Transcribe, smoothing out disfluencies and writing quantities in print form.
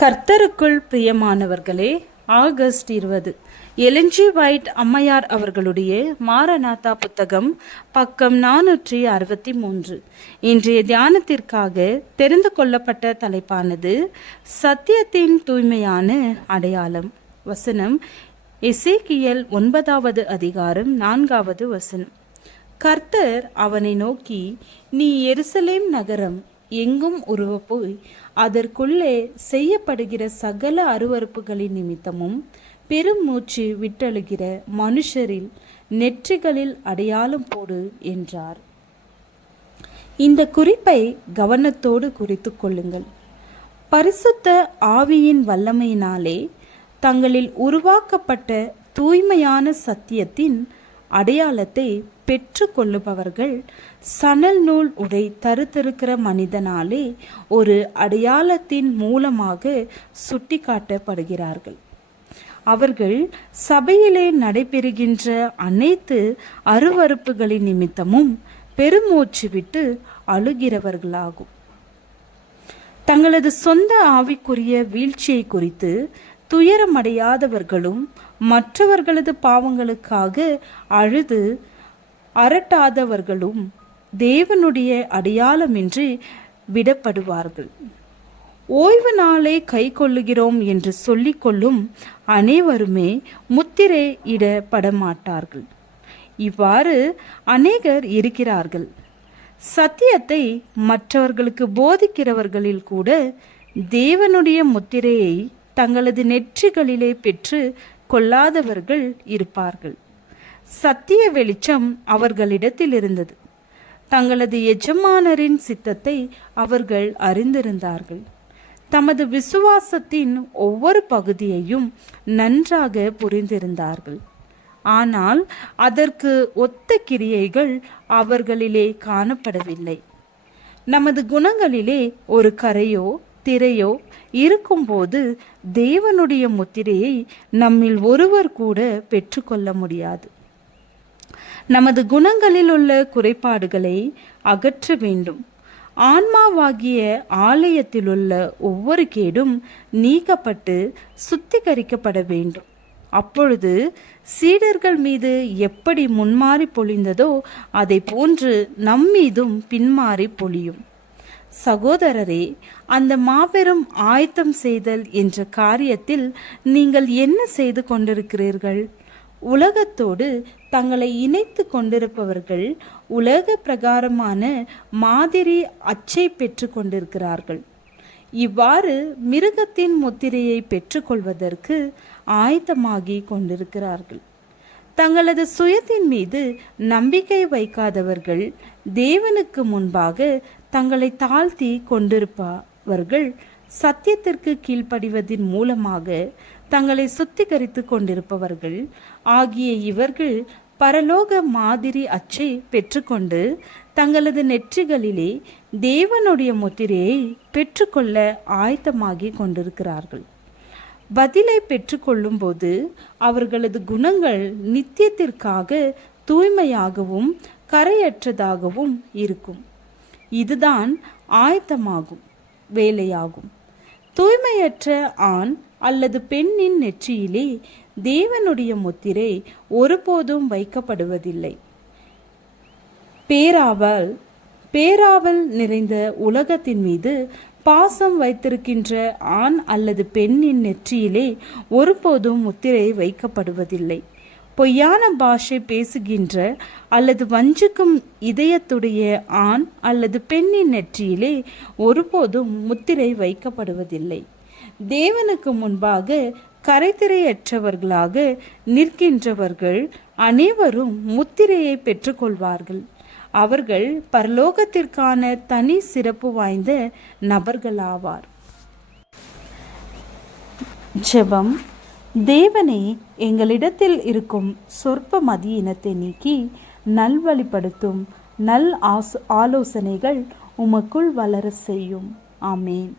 கர்த்தருக்குள் பிரியமானவர்களே, August 20 Ellen G white அம்மையார் அவர்களுடைய மாரநாதா புத்தகம், பக்கம் 463. இன்றைய தியானத்திற்காக தெரிந்து கொள்ளப்பட்ட தலைப்பானது சத்தியத்தின் தூய்மையான அடையாளம். வசனம் எசேக்கியேல் 9வது அதிகாரம் 4வது வசனம். கர்த்தர் அவனை நோக்கி, நீ எருசலேம் நகரம் எங்கும் உருவப்போய் அதற்குள்ளே செய்யப்படுகிற சகல அருவருப்புகளின் நிமித்தமும் பெருமூச்சு விட்டழுகிற மனுஷரில் நெற்றிகளில் அடையாளம் போடு என்றார். இந்த குறிப்பை கவனத்தோடு குறித்து கொள்ளுங்கள். பரிசுத்த ஆவியின் வல்லமையினாலே தங்களில் உருவாக்கப்பட்ட தூய்மையான சத்தியத்தின் அடையாளத்தை பெற்று கொள்ளுபவர்கள் சணல் நூல் உடை தருத்திருக்கிற மனிதனாலே ஒரு அடையாளத்தின் மூலமாக சுட்டி காட்டப்படுகிறார்கள். அவர்கள் சபையிலே நடைபெறுகின்ற அனைத்து அருவருப்புகளின் நிமித்தமும் பெருமூச்சு விட்டு அழுகிறவர்களாகும். தங்களது சொந்த ஆவிக்குரிய வீழ்ச்சியை குறித்து துயரமடையாதவர்களும் மற்றவர்களது பாவங்களுக்காக அழுது அரட்டாதவர்களும் தேவனுடைய அடையாளமின்றி விடப்படுவார்கள். ஓய்வு நாளை கை கொள்ளுகிறோம் என்று சொல்லிக்கொள்ளும் அனைவருமே முத்திரை இடப்பட மாட்டார்கள். இவ்வாறு அநேகர் இருக்கிறார்கள். சத்தியத்தை மற்றவர்களுக்கு போதிக்கிறவர்களில் கூட தேவனுடைய முத்திரையை தங்களது நெற்றிகளிலே பெற்று கொள்ளாதவர்கள் இருப்பார்கள். சத்திய வெளிச்சம் அவர்களிடத்தில் இருந்தது. தங்களது எஜமானரின் சித்தத்தை அவர்கள் அறிந்திருந்தார்கள். தமது விசுவாசத்தின் ஒவ்வொரு பகுதியையும் நன்றாக புரிந்திருந்தார்கள். ஆனால் அதற்கு ஒத்த கிரியைகள் அவர்களிலே காணப்படவில்லை. நமது குணங்களிலே ஒரு கரையோ திரையோ இருக்கும்போது தேவனுடைய முத்திரையை நம்மில் ஒருவர் கூட பெற்றுக்கொள்ள முடியாது. நமது குணங்களில் உள்ள குறைபாடுகளை அகற்ற வேண்டும். ஆன்மாவாகிய ஆலயத்திலுள்ள ஒவ்வொரு கேடும் நீக்கப்பட்டு சுத்திகரிக்கப்பட வேண்டும். அப்பொழுது சீடர்கள் மீது எப்படி முன்மாறி பொழிந்ததோ அதை போன்று நம்மீதும் பின்மாறி பொழியும். சகோதரரே, அந்த மாபெரும் ஆயத்தம் செய்தல் என்ற காரியத்தில் நீங்கள் என்ன செய்து கொண்டிருக்கிறீர்கள்? உலகத்தோடு தங்களை இணைத்து கொண்டிருப்பவர்கள் உலக பிரகாரமான மாதிரி அச்சை பெற்று கொண்டிருக்கிறார்கள். இவ்வாறு மிருகத்தின் முத்திரையை பெற்றுக்கொள்வதற்கு ஆயத்தமாகி கொண்டிருக்கிறார்கள். தங்களது சுயத்தின் மீது நம்பிக்கை வைக்காதவர்கள் தேவனுக்கு முன்பாக தங்களை தாழ்த்தி கொண்டிருப்பவர்கள் சத்தியத்திற்கு கீழ்ப்படிவதின் மூலமாக தங்களை சுத்திகரித்து கொண்டிருப்பவர்கள் ஆகிய இவர்கள் பரலோக மாதிரி அச்சை பெற்றுக்கொண்டு தங்களது நெற்றிகளிலே தேவனுடைய முத்திரையை பெற்றுக்கொள்ள ஆயத்தமாகி கொண்டிருக்கிறார்கள். பதிலை பெற்றுக்கொள்ளும் போது அவர்களது குணங்கள் நித்தியத்திற்காக தூய்மையாகவும் கரையற்றதாகவும் இருக்கும். இதுதான் ஆயத்தமாகும் வேலையாகும். தூய்மையற்ற ஆண் அல்லது பெண்ணின் நெற்றியிலே தேவனுடைய முத்திரை ஒருபோதும் வைக்கப்படுவதில்லை. பேராவல் நிறைந்த உலகத்தின் மீது பாசம் வைத்திருக்கின்ற ஆண் அல்லது பெண்ணின் நெற்றியிலே ஒருபோதும் முத்திரை வைக்கப்படுவதில்லை. பொய்யான பாஷை பேசுகின்ற அல்லது வஞ்சிக்கும் இதயத்துடைய ஆண் அல்லது பெண்ணின் நெற்றியிலே ஒருபோதும் முத்திரை வைக்கப்படுவதில்லை. தேவனுக்கு முன்பாக கரைதிரையற்றவர்களாக நிற்கின்றவர்கள் அனைவரும் முத்திரையை பெற்றுக்கொள்வார்கள். அவர்கள் பரலோகத்திற்கான தனி சிறப்பு வாய்ந்த நபர்களாவார். ஜெபம். தேவனே, எங்களிடத்தில் இருக்கும் சொற்ப மதியினத்தை நீக்கி நல்வழிப்படுத்தும் நல் ஆலோசனைகள் உமக்குள் வளர செய்யும். ஆமேன்.